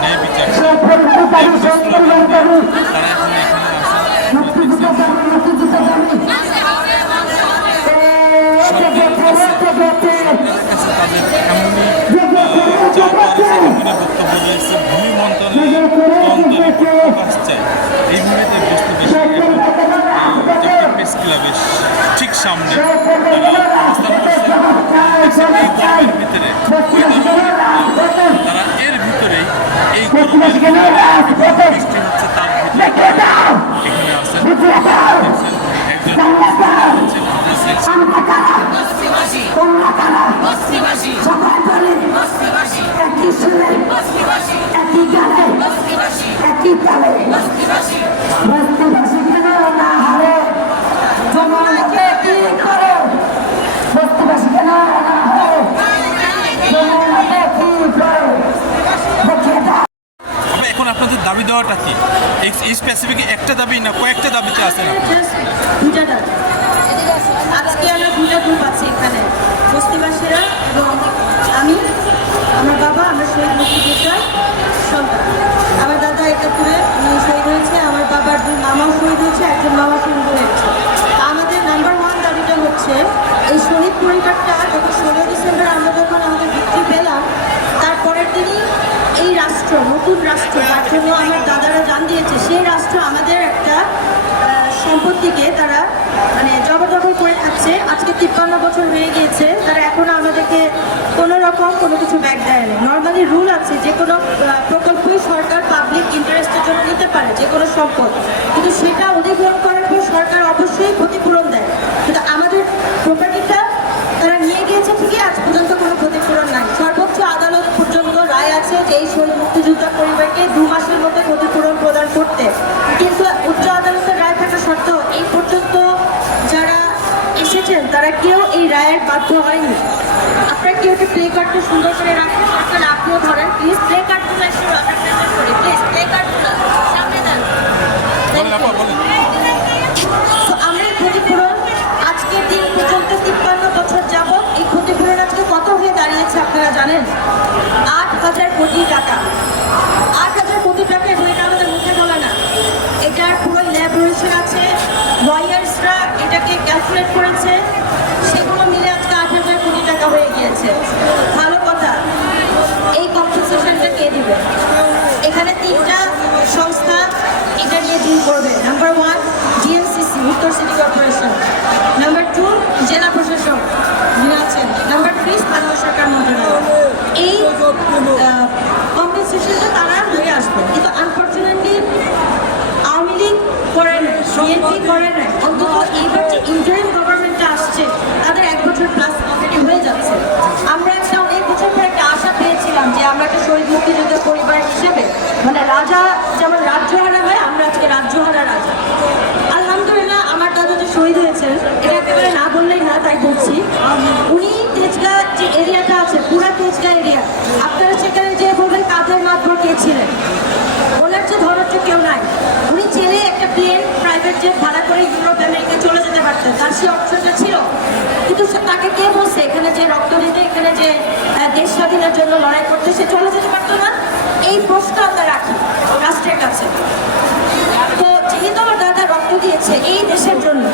ন্যায় বিচার তারা এখন এখানে তাদের এমনই বক্তব্য রয়েছে ভূমি মন্ত্রণালয়ের তদন্ত প্রকাশ চায়। এইভাবে তাই বস্তু বেশি জাতীয় প্রেস ক্লাবের ঠিক সামনে তারা অবস্থান করছে এই গরমের ভিতরে তারা এর ভিতরেই এই গরমের বৃষ্টি হচ্ছে তার ভিতরে এখানে আসেন এখন আপনাদের দাবি দেওয়াটা কি? এই স্পেসিফিক একটা দাবি না কয়েকটা দাবিতে আছেন? আজকে আমরা দুটা গ্রুপ আছি এখানে, বস্তিবাসীরা এবং আমি, আমার বাবা, আমরা শহীদ মুক্তিযোদ্ধার সন্তান। আমার দাদা একাত্তরে শহীদ হয়েছে, আমার বাবার দুই মামাও শহীদ হয়েছে, একজন মামা শহীদ হয়েছে। আমাদের নাম্বার ওয়ান দাবিটা হচ্ছে এই শহীদ পরিবারটা যখন 16 ডিসেম্বর আমরা যখন আমাদের ভিত্তি পেলাম, তারপরের দিনই এই রাষ্ট্র, নতুন রাষ্ট্র যার জন্য আমার দাদারা জান দিয়েছে, সেই রাষ্ট্র আমাদের একটা সম্পত্তিকে তারা মানে জবরদখল করে থাকছে। আজকে 53 বছর হয়ে গিয়েছে, তারা এখনো আমাদেরকে কোনো রকম কোনো কিছু ব্যাক দেয় না। নর্মালি রুল আছে যে কোনো প্রকল্পই সরকার পাবলিক ইন্টারেস্টের জন্য নিতে পারে, যে কোনো সম্পদ, কিন্তু সেটা অধিগ্রহণ করার পর সরকার অবশ্যই ক্ষতিপূরণ দেয়। কিন্তু আমাদের প্রপার্টিটা তারা নিয়ে গিয়েছে ঠিকই, আজ পর্যন্ত কোনো ক্ষতিপূরণ নাই। সর্বোচ্চ আদালত পর্যন্ত রায় আছে যে এই শহীদ মুক্তিযোদ্ধা পরিবারকে 2 মাসের মধ্যে ক্ষতিপূরণ প্রদান করতে, কিন্তু উচ্চ আদালতের রায় থাকা সত্ত্বেও এই পর্যন্ত যারা এসেছেন তারা কেউ এই রায়ের বাধ্য হয়নি। আপনারা কেউ একটা প্লে কার্ডটা সুন্দর করে রাখেন, আপনারা আপনিও ধরেন প্লিজ, প্লে কার্ডগুলো একটু রেপ্রেজেন্ট করি প্লিজ, প্লে কার্ডগুলো সামনে দেন। তো আমরা এই ক্ষতিপূরণ আজকের দিন পর্যন্ত 53 বছর যাবত এই ক্ষতিপূরণ আজকে কত হয়ে দাঁড়িয়েছে আপনারা জানেন? 8,000 কোটি টাকা। 8,000 কোটি টাকা, এবং এটা আমাদের মুখে বলা না, এটার পুরো ল্যাবরেশন আছে, লয়ার্সরা এটাকে ক্যালকুলেট করেছে, সেগুলো মিলে আজকে 8,000 কোটি টাকা হয়ে গিয়েছে। ভালো কথা, এই কম্পেনসেশনটা কে দিবে? এখানে 3টা সংস্থা এটা নিয়ে ডিল করবে। নাম্বার 1 ডিএমসিসি, উত্তর সিটি কর্পোরেশন। নাম্বার 2 জেলা প্রশাসক যিনি আছেন। নাম্বার 3 স্থানীয় সরকার মন্ত্রণালয়। এই কম্পেনসেশনটা তারা হয়ে আসবে, কিন্তু আনফর্চুনেটলি আওয়ামী লীগ করে নেয়, বিএনপি করে নেয়। অন্তত এইবার যে ইন্টারিম গভর্নমেন্টটা আসছে তাদের 1 বছর প্লাস অলরেডি হয়ে যাচ্ছে। আমরা একটা অনেক বছর পর একটা আশা পেয়েছিলাম যে আমরা একটা শহীদ মুক্তিযোদ্ধার পরিবার হিসেবে, মানে রাজা যেমন রাজ্যহারা হয়, আমরা আজকে রাজ্যহারা রাজা। আলহামদুলিল্লাহ, আমার দাদা যে শহীদ হয়েছেন, এটা একেবারে না বললেই না, তাই বলছি। উনি তেজগাঁ যে এরিয়াটা আছে, পুরা তেজগাঁ এরিয়া, আপনারা সেখানে যে বলবেন কাদের মাতবর কে ছিলেন, ওনার যে ধরার কেউ নাই। উনি ছেলে একটা প্লেন প্রাইভেট জেট ভাড়া করে ইউরোপ আমেরিকা চলে যেতে পারতেন, তার সেই অপশনটা ছিল। কিন্তু তাকে কে বলছে এখানে যে রক্ত দিতে, এখানে যে দেশ স্বাধীনের জন্য লড়াই করতে, সে চলে যেতে পারতো না? এই প্রশ্ন আমরা রাখি রাষ্ট্রের কাছে। তো যেহেতু আমার দাদা রক্ত দিয়েছে এই দেশের জন্য,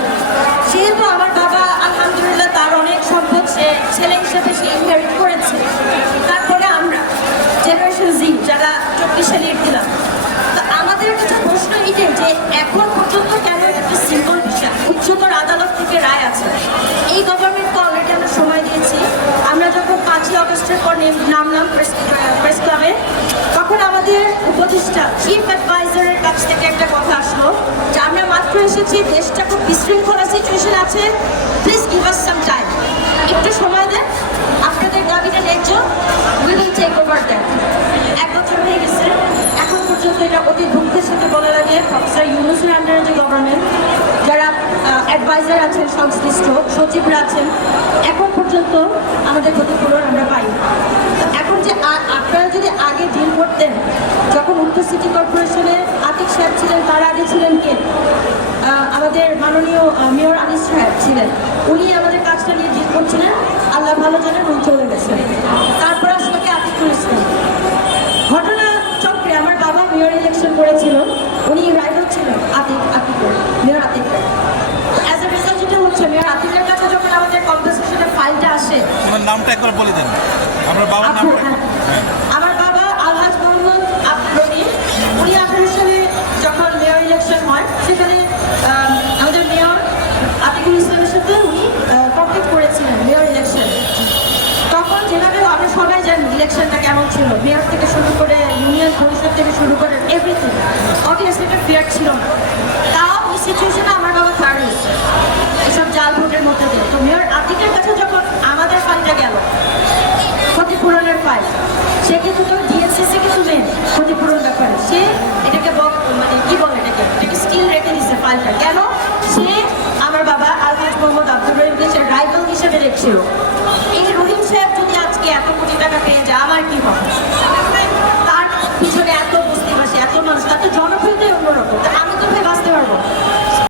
সেহেতু আমার বাবা আলহামদুলিল্লাহ তার অনেক সম্পদ সে ছেলে হিসেবে সে ইনহেরিট করেছে। তারপরে আমরা জেনারেশন জি যারা 24 লিড দিলাম, তো আমাদের কাছে প্রশ্ন এটাই যে এখন পর্যন্ত কেন একটা সিম্পল বিষয়, উচ্চতর আদালত থেকে রায় আছে। এই গভর্নমেন্টকে অলরেডি আমরা সময় দিয়েছি। আমরা যখন 5ই আগস্টের পর নামলাম প্রেস ক্লাবে, তখন আমাদের উপদেষ্টা চিফ অ্যাডভাইজারের কাছ থেকে একটা কথা আসলো যে আমরা মাত্র এসেছি, দেশটা খুব বিশৃঙ্খলা সিচুয়েশন আছে, please give us some time, একটু সময় দেন, আপনাদের দাবিটা ন্যায্য, we will take over that. 1 বছর হয়ে গেছে, এখন পর্যন্ত এটা অতি দুঃখের সাথে বলা লাগে প্রফেসর ইউনূসের আন্ডারে যে গভর্নমেন্ট, যারা অ্যাডভাইজার আছেন, সংশ্লিষ্ট সচিবরা আছেন, এখন পর্যন্ত আমাদের ক্ষতিপূরণ আমরা পাই। এখন যে আপনারা যদি আগে ডিল করতেন, যখন উত্তর সিটি কর্পোরেশনে আতিক সাহেব ছিলেন, তার আগে ছিলেন কে, আমাদের মাননীয় মেয়র আনিস সাহেব ছিলেন, উনি আমাদের কাজটা নিয়ে ডিল করছিলেন। আল্লাহ ভালো জানেন উনি চলে গেছেন। তারপর আসলে আসে। ওনার নামটা একবার বলে দেন, আপনার বাবার আব্দুল, নামটা হ্যাঁ। হ্যাঁ। আমার বাবা আলহাজ মোহাম্মদ আব্দুল, উনি 18 সালে যখন মেয়র ইলেকশন হয় সেখানে আমাদের মেয়র আতিকুল ইসলামের সাথে উনি কম্পিট করেছিলেন মেয়র ইলেকশন। তখন যেভাবে আমরা সবাই জানি ইলেকশনটা কেমন ছিল, মেয়র থেকে শুরু করে ইউনিয়ন পরিষদ থেকে শুরু করে এভরিথিং, অবভিয়াসলি একটা ফেয়ার ছিল না। তাও ওই সিচুয়েশনে আমার বাবা থার্ড হয়েছে এসব জাল ভোটের মধ্যে দিয়ে। তো মেয়র আতিকের কাছে যখন আমাদের ফাইলটা গেল, ক্ষতিপূরণের ফাইল, সে কিন্তু তো ডিএনসিসি কিন্তু মেন ক্ষতিপূরণ ব্যাপারে, সে এটাকে মানে কি বলে এটাকে স্টিল রেখে দিচ্ছে ফাইলটা। কেন? সে আমার বাবা আলহাজ মোহাম্মদ আব্দুর রহিমকে সে রাইভাল হিসেবে দেখছিল। এই